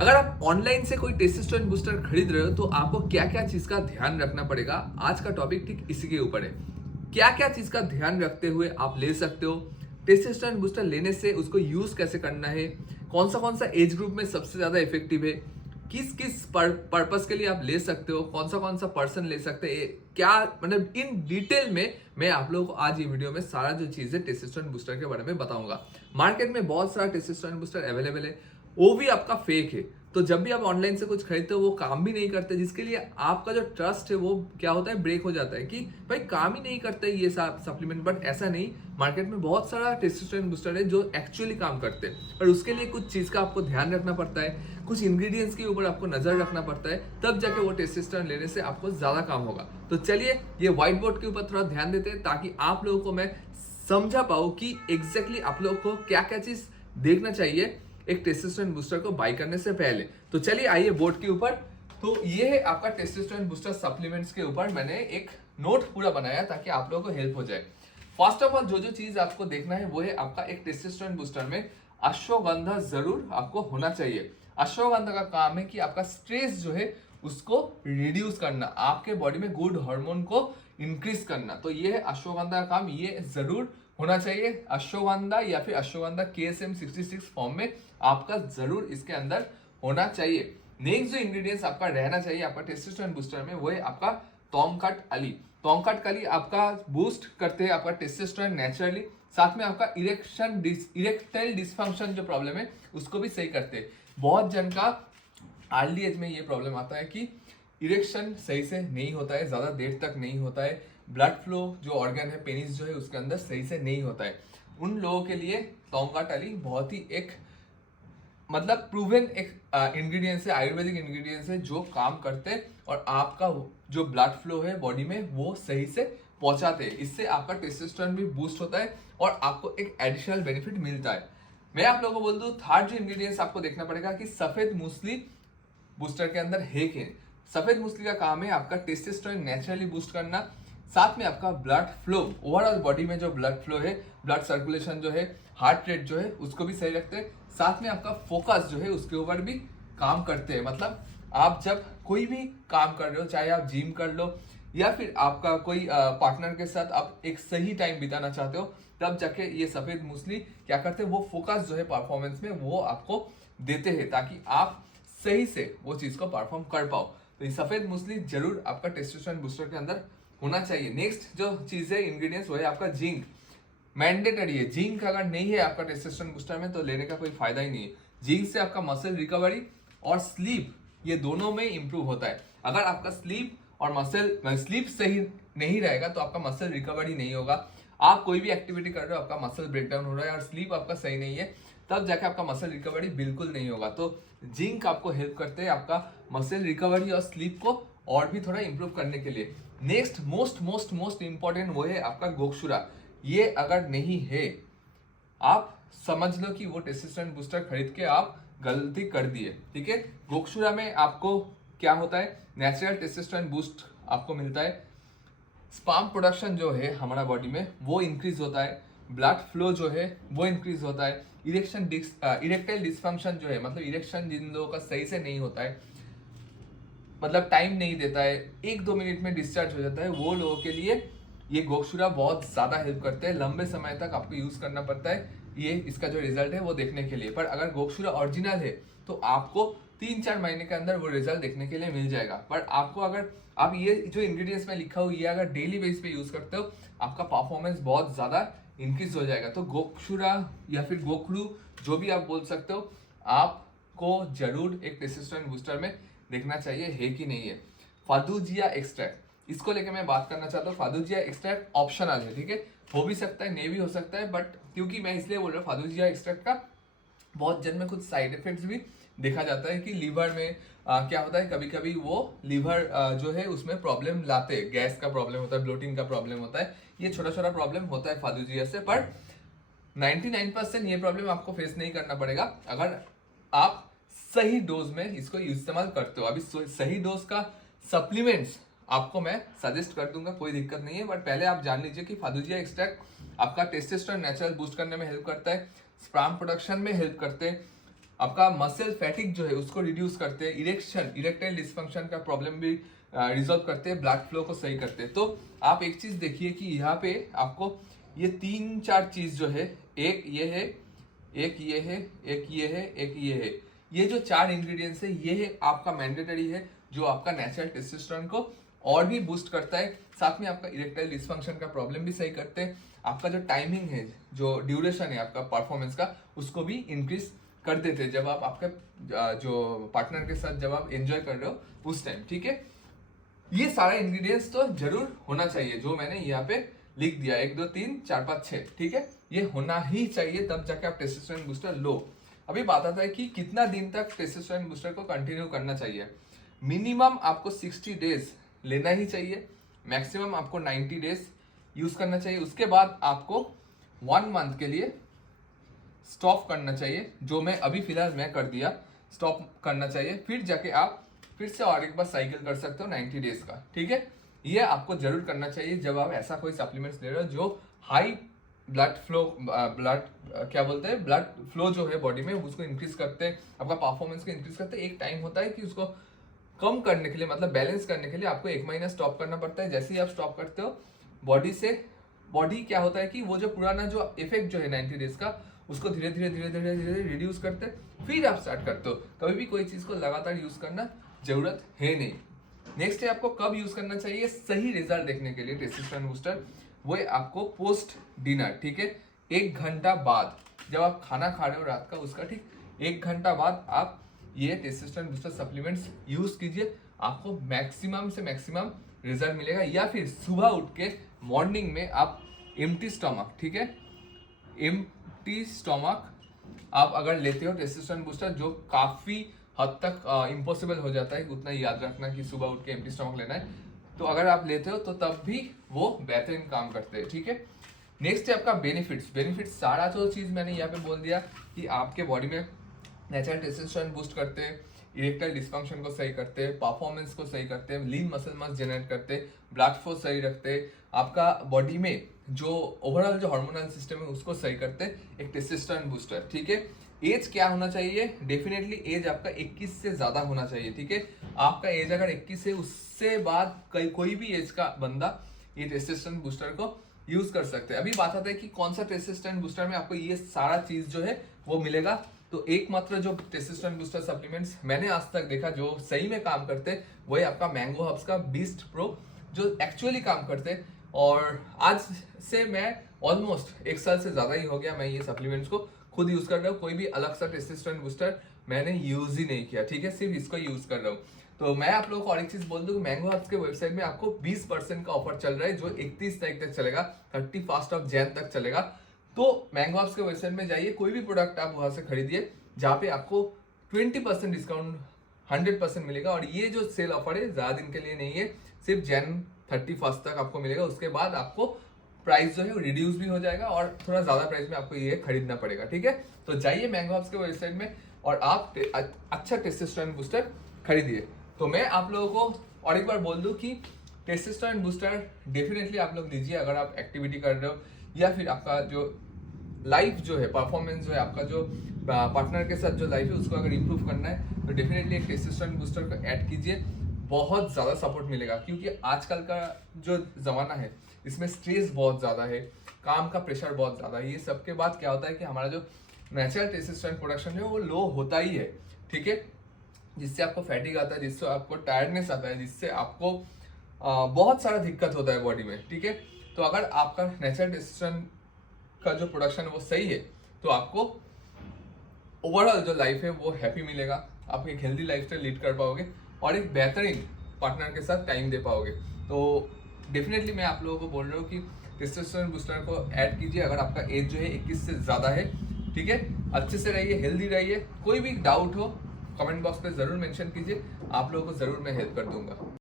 अगर आप ऑनलाइन से कोई टेस्टोस्टेरोन बूस्टर खरीद रहे हो तो आपको क्या क्या चीज का ध्यान रखना पड़ेगा। आज का टॉपिक ठीक इसी के ऊपर है। क्या क्या चीज का ध्यान रखते हुए आप ले सकते हो, टेस्टोस्टेरोन बूस्टर लेने से उसको यूज कैसे करना है, कौन सा एज ग्रुप में सबसे ज्यादा इफेक्टिव है, किस किस पर्पस के लिए आप ले सकते हो, कौन सा पर्सन ले सकते हैं, क्या मतलब इन डिटेल में मैं आप लोगों को आज ये वीडियो में सारा जो चीज है टेस्टोस्टेरोन बूस्टर के बारे में बताऊंगा। मार्केट में बहुत सारा टेस्टोस्टेरोन बूस्टर अवेलेबल है, वो भी आपका फेक है। तो जब भी आप ऑनलाइन से कुछ खरीदते हो वो काम भी नहीं करते, जिसके लिए आपका जो ट्रस्ट है वो क्या होता है, ब्रेक हो जाता है कि भाई काम ही नहीं करते ये सप्लीमेंट। बट ऐसा नहीं, मार्केट में बहुत सारा टेस्टोस्टेरोन बूस्टर है जो एक्चुअली काम करते हैं, और उसके लिए कुछ चीज का आपको ध्यान रखना पड़ता है, कुछ इंग्रेडिएंट्स के ऊपर आपको नजर रखना पड़ता है, तब जाके वो टेस्टोस्टेरोन लेने से आपको ज्यादा काम होगा। तो चलिए ये व्हाइट बोर्ड के ऊपर थोड़ा ध्यान देते हैं ताकि आप लोगों को मैं समझा पाऊँ कि एग्जैक्टली आप लोगों को क्या क्या चीज देखना चाहिए एक टेस्टोस्टेरोन बूस्टर को बाय करने से पहले। तो चलिए आइए बोर्ड के ऊपर। तो ये है आपका टेस्टोस्टेरोन बूस्टर सप्लीमेंट्स के ऊपर मैंने एक नोट पूरा बनाया ताकि आप लोगों को हेल्प हो जाए। फर्स्ट ऑफ ऑल जो चीज आपको देखना है वो है आपका एक टेस्टोस्टेरोन बूस्टर में अश्वगंधा जरूर आपको होना चाहिए। अश्वगंधा का काम है कि आपका स्ट्रेस जो है उसको रिड्यूस करना, आपके बॉडी में गुड हार्मोन को इंक्रीज करना। तो ये है अश्वगंधा का काम, ये जरूर होना चाहिए। अश्वगंधा या फिर अश्वगंधा KSM 66 फॉर्म में आपका जरूर इसके अंदर होना चाहिए। नेक्स्ट जो इंग्रेडिएंट्स आपका रहना चाहिए आपका टेस्टोस्टेरोन बूस्टर में वो है आपका तोंगकाट अली। तोंगकाट अली आपका बूस्ट करते हैं आपका टेस्टोस्टेरोन नेचुरली, साथ में आपका इरेक्टाइल डिसफंक्शन जो प्रॉब्लम है उसको भी सही करते हैं। बहुत जन का अर्ली एज में ये प्रॉब्लम आता है कि इरेक्शन सही से नहीं होता है, ज्यादा देर तक नहीं होता है, ब्लड फ्लो जो ऑर्गन है पेनिस जो है उसके अंदर सही से नहीं होता है। उन लोगों के लिए तोंगकाट अली बहुत ही एक मतलब प्रूवन एक इंग्रेडिएंट्स है, आयुर्वेदिक इंग्रेडिएंट्स है जो काम करते हैं और आपका जो ब्लड फ्लो है बॉडी में वो सही से पहुंचाते हैं। इससे आपका टेस्टोस्टेरोन भी बूस्ट होता है और आपको एक एडिशनल बेनिफिट मिलता है। मैं आप लोगों को बोल दूं, थर्ड जो इंग्रेडिएंट्स आपको देखना पड़ेगा कि सफेद मूसली बूस्टर के अंदर है कि नहीं। सफेद मूसली का काम है आपका टेस्टोस्टेरोन नेचुरली बूस्ट करना, साथ में आपका ब्लड फ्लो, ओवरऑल बॉडी में जो ब्लड फ्लो है, ब्लड सर्कुलेशन जो है, हार्ट रेट जो है उसको भी सही रखते हैं, साथ में आपका फोकस जो है उसके ऊपर भी काम करते हैं। मतलब आप जब कोई भी काम कर रहे हो, चाहे आप जिम कर लो या फिर आपका कोई पार्टनर के साथ आप एक सही टाइम बिताना चाहते हो, तब जाके ये सफेद मूसली क्या करते हैं, वो फोकस जो है परफॉर्मेंस में वो आपको देते हैं ताकि आप सही से वो चीज को परफॉर्म कर पाओ। तो ये सफेद मूसली जरूर आपका टेस्टोस्टेरोन बूस्टर के अंदर होना चाहिए। नेक्स्ट जो चीज है इंग्रेडिएंट्स वो है आपका जिंक। मैंडेटरी है, जिंक अगर नहीं है आपका टेस्टोस्टेरोन बूस्टर में तो लेने का कोई फायदा ही नहीं है। जिंक से आपका मसल रिकवरी और स्लीप ये दोनों में इंप्रूव होता है। अगर आपका स्लीप और मसल स्लीप सही नहीं रहेगा तो आपका मसल रिकवरी नहीं होगा। आप कोई भी एक्टिविटी कर रहे हो आपका मसल ब्रेकडाउन हो रहा है और स्लीप आपका सही नहीं है, तब जाके आपका मसल रिकवरी बिल्कुल नहीं होगा। तो जिंक आपको हेल्प करते हैं आपका मसल रिकवरी और स्लीप को और भी थोड़ा इंप्रूव करने के लिए। Next most most most important वो है आपका गोक्षुरा। ये अगर नहीं है आप समझ लो कि वो टेस्टोस्टेरोन बूस्टर खरीद के आप गलती कर दिए। ठीक है, गोक्षुरा में आपको क्या होता है, नेचुरल टेस्टोस्टेरोन बूस्ट आपको मिलता है, स्पर्म प्रोडक्शन जो है हमारा बॉडी में वो इंक्रीज होता है, ब्लड फ्लो जो है वो इंक्रीज होता है, इरेक्टाइल डिसफंक्शन जो है मतलब इरेक्शन जिन लोगों का सही से नहीं होता है, मतलब टाइम नहीं देता है, 1-2 मिनट में डिस्चार्ज हो जाता है, वो लोगों के लिए ये गोक्षुरा बहुत ज्यादा हेल्प करते हैं। लंबे समय तक आपको यूज करना पड़ता है ये इसका जो रिजल्ट है वो देखने के लिए। पर अगर गोक्षुरा ओरिजिनल है तो आपको 3-4 महीने के अंदर वो रिजल्ट देखने के लिए मिल जाएगा। पर आपको अगर आप ये जो इंग्रेडिएंट्स में लिखा हुआ ये अगर डेली बेस पे यूज करते हो आपका परफॉर्मेंस बहुत ज्यादा इंक्रीज हो जाएगा। तो गोक्षुरा या फिर गोखरू जो भी आप बोल सकते हो, आपको जरूर एक टेस्टोस्टेरोन बूस्टर में देखना चाहिए है कि नहीं है। फादुजिया एक्सट्रैक्ट, इसको लेके मैं बात करना चाहता हूँ। फादुजिया एक्सट्रैक्ट ऑप्शनल है, ठीक है, हो भी सकता है नहीं भी हो सकता है, बट क्योंकि मैं इसलिए बोल रहा हूँ फादुजिया एक्सट्रैक्ट का बहुत जन में कुछ साइड इफेक्ट्स भी देखा जाता है कि लीवर में क्या होता है, कभी कभी वो लीवर जो है उसमें प्रॉब्लम लाते हैं, गैस का प्रॉब्लम होता है, ब्लोटिंग का प्रॉब्लम होता है, ये छोटा छोटा प्रॉब्लम होता है फादुजिया से। पर 99% ये प्रॉब्लम आपको फेस नहीं करना पड़ेगा अगर आप सही डोज में इसको इस्तेमाल करते हो। अभी सही डोज का सप्लीमेंट्स आपको मैं सजेस्ट कर दूंगा, कोई दिक्कत नहीं है, बट पहले आप जान लीजिए कि फादुजिया एक्सट्रैक्ट आपका टेस्टोस्टेरोन नेचुरल बूस्ट करने में हेल्प करता है, स्पर्म प्रोडक्शन में हेल्प करते हैं, आपका मसल फैटिक जो है उसको रिड्यूस करते हैं, इरेक्टाइल डिस्फंक्शन का प्रॉब्लम भी रिजॉल्व करते हैं, ब्लड फ्लो को सही करते हैं। तो आप एक चीज देखिए कि यहाँ पे आपको ये 3-4 चीज जो है, एक ये है, एक ये है, एक ये है, एक ये है, ये जो 4 इंग्रेडिएंट्स है ये है आपका मैंडेटरी है, जो आपका नेचुरल टेस्टोस्टेरोन को और भी बूस्ट करता है। साथ में आपका इरेक्टाइल डिस्फंक्शन का प्रॉब्लम भी सही करते हैं। आपका जो टाइमिंग है, जो ड्यूरेशन है आपका परफॉर्मेंस का, उसको भी इंक्रीज कर देते हैं जब आप आपके जो पार्टनर के साथ जब आप एंजॉय कर रहे हो उस टाइम। ठीक है, ये सारा इंग्रेडिएंट्स तो जरूर होना चाहिए जो मैंने यहाँ पे लिख दिया, 1 2 3 4 5 6। ठीक है, ये होना ही चाहिए, तब जाके आप टेस्टोस्टेरोन बूस्टर लो। अभी बात आता है कि कितना दिन तक टेस्टोस्टेरोन बूस्टर को कंटिन्यू करना चाहिए। मिनिमम आपको 60 डेज लेना ही चाहिए, मैक्सिमम आपको 90 डेज यूज करना चाहिए। उसके बाद आपको 1 मंथ के लिए स्टॉप करना चाहिए, जो मैं अभी फिलहाल मैं कर दिया, स्टॉप करना चाहिए। फिर जाके आप फिर से और एक बार साइकिल कर सकते हो 90 डेज का। ठीक है, ये आपको जरूर करना चाहिए जब आप ऐसा कोई सप्लीमेंट्स ले रहे हो जो हाई ब्लड फ्लो, क्या बोलते हैं, ब्लड फ्लो जो है बॉडी में उसको इंक्रीज करते हैं, आपका परफॉर्मेंस को इंक्रीज करते हैं। एक टाइम होता है कि उसको कम करने के लिए, मतलब बैलेंस करने के लिए आपको 1 महीना स्टॉप करना पड़ता है। जैसे ही आप स्टॉप करते हो बॉडी क्या होता है कि वो जो पुराना जो इफेक्ट जो है 90 डेज का, उसको धीरे धीरे रिड्यूस करते हैं। फिर आप स्टार्ट करते हो। कभी भी कोई चीज को लगातार यूज करना जरूरत है नहीं। नेक्स्ट है आपको कब यूज करना चाहिए सही रिजल्ट देखने के लिए टेस्टोस्टेरोन बूस्टर, वो है आपको पोस्ट डिनर। ठीक है, 1 घंटा बाद, जब आप खाना खा रहे हो रात का, उसका ठीक 1 घंटा बाद आप ये टेस्टोस्टेरोन बूस्टर सप्लीमेंट्स यूज कीजिए, आपको मैक्सिमम से मैक्सिमम रिजल्ट मिलेगा। या फिर सुबह उठ के मॉर्निंग में आप एम्प्टी स्टमक, ठीक है, एम्प्टी स्टमक आप अगर लेते हो टेस्टोस्टेरोन बूस्टर, जो काफी हद तक इम्पॉसिबल हो जाता है उतना याद रखना कि सुबह उठ के एम्प्टी स्टमक लेना है, तो अगर आप लेते हो तो तब भी वो बेहतरीन काम करते हैं। ठीक है, नेक्स्ट है आपका बेनिफिट्स सारा जो चीज मैंने यहाँ पे बोल दिया कि आपके बॉडी में नेचुरल टेस्टोस्टेरोन बूस्ट करते हैं, इरेक्टाइल डिस्फंक्शन को सही करते हैं, परफॉर्मेंस को सही करते हैं, लीन मसल मास जनरेट करते हैं, ब्लड फ्लो सही रखते हैं, आपका बॉडी में जो ओवरऑल जो हार्मोनल सिस्टम है उसको सही करते हैं, एक टेस्टोस्टेरोन बूस्टर। ठीक है, एज क्या होना चाहिए, डेफिनेटली एज आपका 21 से ज्यादा होना चाहिए। ठीक है, आपका एज अगर 21 है, उससे बाद कोई भी एज का बंदा ये टेस्टोस्टेरोन बूस्टर को यूज कर सकते हैं। अभी बात आता है कि कौन सा टेस्टोस्टेरोन बूस्टर में आपको ये सारा चीज जो है वो मिलेगा। तो एकमात्र जो टेस्टोस्टेरोन बूस्टर सप्लीमेंट्स मैंने आज तक देखा जो सही में काम करते हैं, वही आपका मैंगो हर्ब्स का बीस्ट प्रो, जो एक्चुअली काम करते हैं। और आज से मैं ऑलमोस्ट 1 साल से ज्यादा ही हो गया मैं ये सप्लीमेंट्स को खुद यूज कर रहा हूँ। कोई भी अलग सा टेस्टोस्टेरोन बूस्टर मैंने यूज ही नहीं किया। ठीक है, सिर्फ इसको यूज कर रहा हूँ। तो मैं आप लोगों को और एक चीज बोल दूं कि मैंगो हर्ब्स के वेबसाइट में आपको 20% का ऑफर चल रहा है, जो 31 तारीख तक चलेगा, 31 जैन तक चलेगा। तो मैंगो हर्ब्स के वेबसाइट में जाइए, कोई भी प्रोडक्ट आप वहां से खरीदिए जहाँ पे आपको 20% डिस्काउंट 100% मिलेगा। और ये जो सेल ऑफर है ज्यादा दिन के लिए नहीं है, सिर्फ जैन 31 तक आपको मिलेगा। उसके बाद आपको प्राइस जो है वो रिड्यूस भी हो जाएगा और थोड़ा ज्यादा प्राइस में आपको ये खरीदना पड़ेगा। ठीक है, तो जाइए मैंगो हर्ब्स के वेबसाइट में और आप अच्छा टेस्टोस्टेरोन बूस्टर खरीदिए। तो मैं आप लोगों को और एक बार बोल दूं कि टेस्टोस्टेरोन बूस्टर डेफिनेटली आप लोग लीजिए अगर आप एक्टिविटी कर रहे हो, या फिर आपका जो लाइफ जो है, परफॉर्मेंस जो है, आपका जो पार्टनर के साथ जो लाइफ है उसको अगर इंप्रूव करना है, तो डेफिनेटली एक टेस्टोस्टेरोन बूस्टर को ऐड कीजिए, बहुत ज़्यादा सपोर्ट मिलेगा। क्योंकि आजकल का जो ज़माना है इसमें स्ट्रेस बहुत ज़्यादा है, काम का प्रेशर बहुत ज़्यादा है। ये सब के बाद क्या होता है कि हमारा जो नेचुरल टेस्टोस्टेरोन प्रोडक्शन है वो लो होता ही है। ठीक है, जिससे आपको फैटिग आता है, जिससे आपको टायर्डनेस आता है, जिससे आपको बहुत सारा दिक्कत होता है बॉडी में। ठीक है, तो अगर आपका नेचुरल टेस्टोस्टेरोन का जो प्रोडक्शन है वो सही है, तो आपको ओवरऑल जो लाइफ है वो हैप्पी मिलेगा, आप एक हेल्दी लाइफस्टाइल लीड कर पाओगे और एक बेहतरीन पार्टनर के साथ टाइम दे पाओगे। तो डेफिनेटली मैं आप लोगों को बोल रहा हूँ कि टेस्टोस्टेरोन बूस्टर को ऐड कीजिए अगर आपका एज जो है 21 से ज़्यादा है। ठीक है, अच्छे से रहिए, हेल्दी रहिए। कोई भी डाउट हो कमेंट बॉक्स पे ज़रूर मेंशन कीजिए, आप लोगों को ज़रूर मैं हेल्प कर दूंगा।